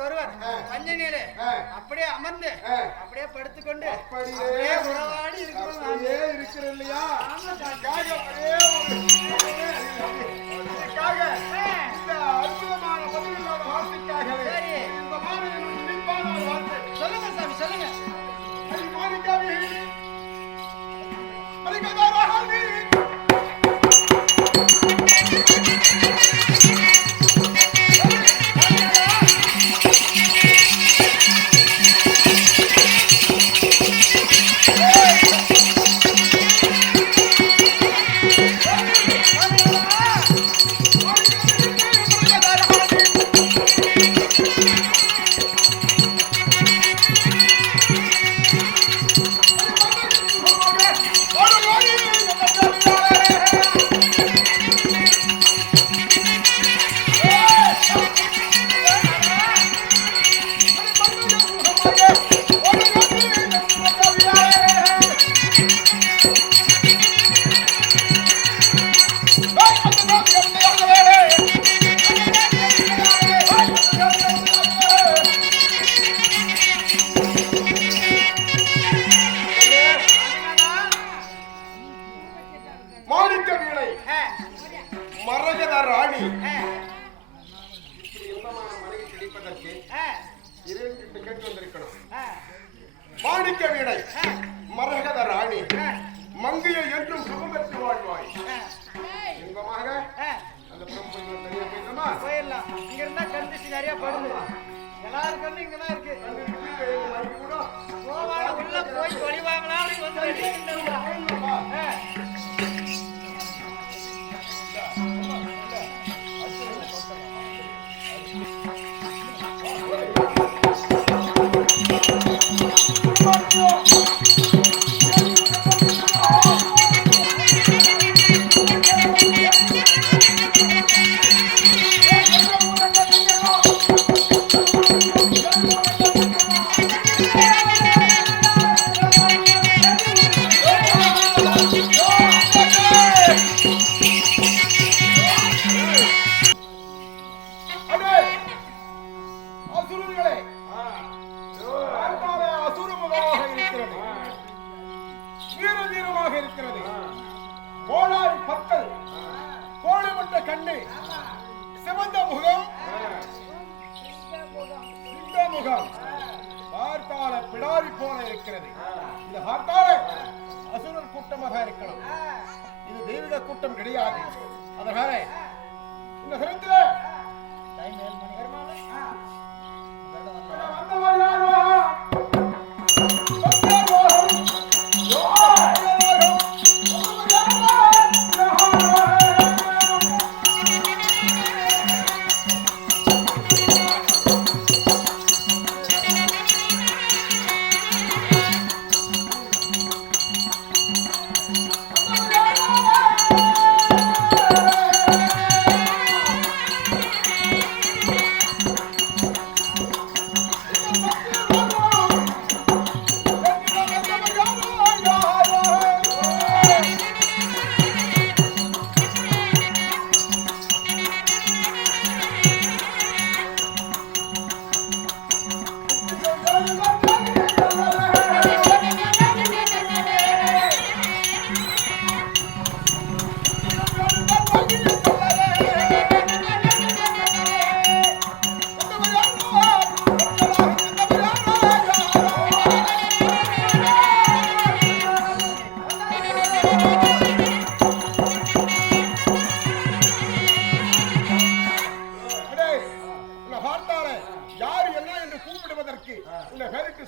ஒருவருக்கொருவர் மஞ்சள் அப்படியே அமர்ந்து அப்படியே படுத்துக்கொண்டு அப்படியே உறவாடி இருக்கிறோம் இல்லையா? அற்புதமான பதிலான வார்த்தைக்காக இந்த மாதிரி இனிப்பான வார்த்தை சொல்லுங்க சாமி, சொல்லுங்க. மாணிக்க வீணை மரகத ராணி மங்கையை என்றும் சுகம் பெற்று வாழ்வாய். இன்பமாக அந்த பிரம்மபுரம் தனியா போயிடலாமா? போயிடலாம். இங்க இருந்தா கண்டிச்சு நிறைய படுது. எல்லாரும் கண்ணு இங்கதான் இருக்கு. உள்ள போய் தொழிவாங்களா வந்து அசுரர் கூட்டமாக இருக்கணும். இது தெய்வீக கூட்டம் கிடையாது. அதனால இந்த நேரத்தில்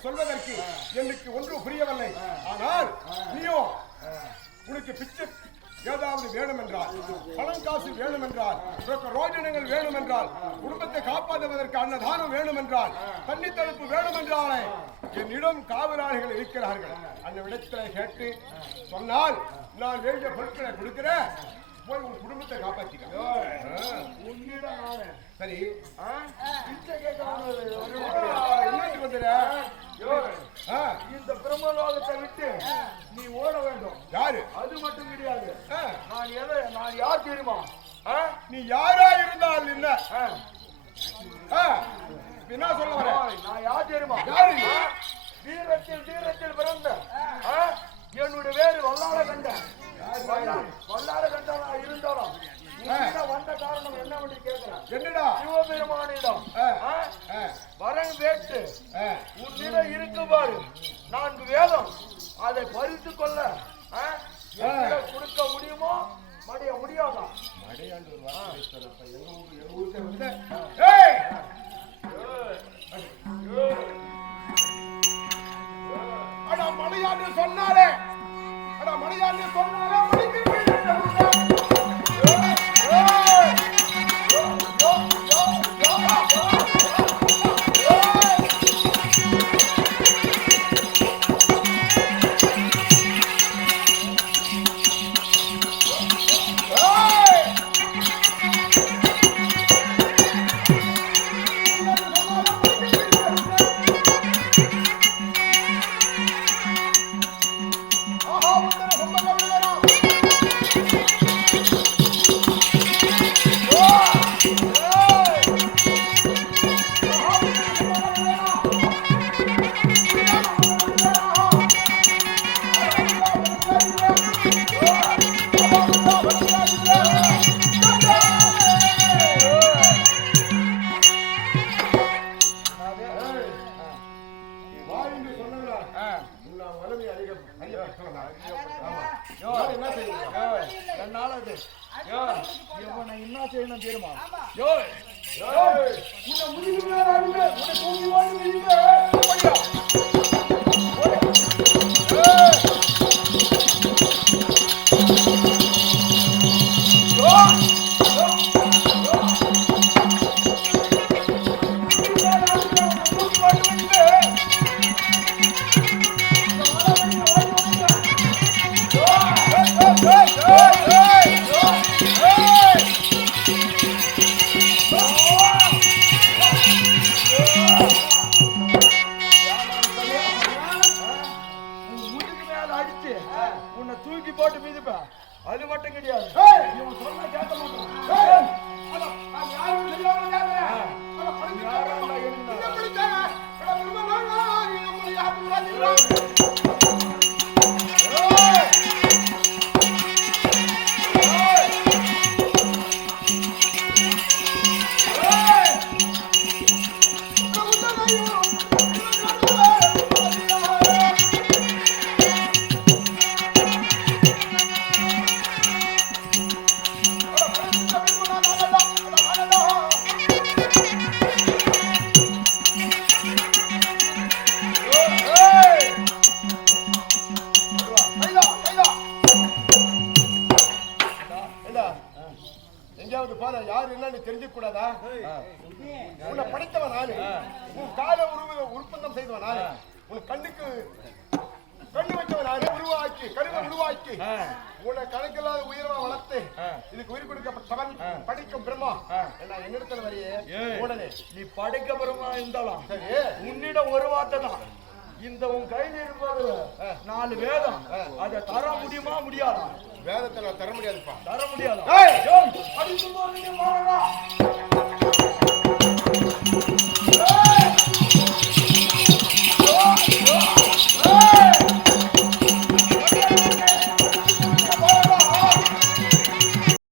சொல்வதற்கு எனக்கு ஒன்றும் புரியவில்லை. ஆனால் நீயோ உனக்கு பிச்சை ஏதாவது வேணும் என்றால், பணம் காசு வேணும் என்றால், ரோஜனங்கள் வேணும் என்றால், குடும்பத்தை காப்பாற்றுவதற்கு அன்னதானம் வேணும் என்றால், தண்ணி தடுப்பு வேணும் என்றாலே என்னிடம் காவலாளிகள் இருக்கிறார்கள். அந்த இடத்துல கேட்டு சொன்னால் நான் வேண்டிய பொருட்களை கொடுக்கிறேன், போய் உன் குடும்பத்தை காப்பாற்றிக்க. சரி, இந்த பிரம்மலோகத்தை விட்டு நீ ஓட வேண்டும். யாரு? அது மட்டும் கிடையாது. நான் யார் தெரியுமா? நீ யாரா இருந்தால் என்ன சொல்ல வல்லார கண்டவனா இருந்தாலும் வந்த காரணம் என்ன பண்ணி கேட்கிறேன்? என்னடா? சிவபெருமானிடம் வரன் வேட்டு உன்னிடம் இருக்கு பாரு 4 வேதம், அதை பறித்து கொள்ள கொடுக்க முடியுமோ முடியாதா? மடையாண்டு ஒரு வார்த்தை சொல்லப்ப எங்க அடா மடையாண்டு சொன்னாலே என்ன செய்யணும் தெரியுமா? உன்னை தூக்கி போட்டு மிதிப்பேன். அது மட்டும் கிடையாது, இவன் சொன்ன கேட்க மாட்டான். எங்கேயாவது பாரு, யாரு என்னன்னு தெரிஞ்சுக்க கூடாதா? உன்னை படைத்தவன் நானு, உன் கால உற்பத்தம் செய்தவன் நானு, உன் கண்ணுக்கு கண்ணு வச்சவன் நானு, கருவை உருவாக்கி உன்னை கணக்கில்லாத உயிரமா வளர்த்து இதுக்கு உயிர் கொடுக்கப்பட்டவன் படிக்கும் பிரம்மா. நான் என்னிடத்துல வரையே உடனே நீ படைக்க பிரம்மா இருந்தாலும் சரி, உன்னிடம் ஒரு வார்த்தை தான். இந்த உன் கையில் இருப்பது 4 வேதம், அதை தர முடியுமா முடியாதா? வேதத்தை நான் தர முடியாதுப்பா. தர முடியாதா?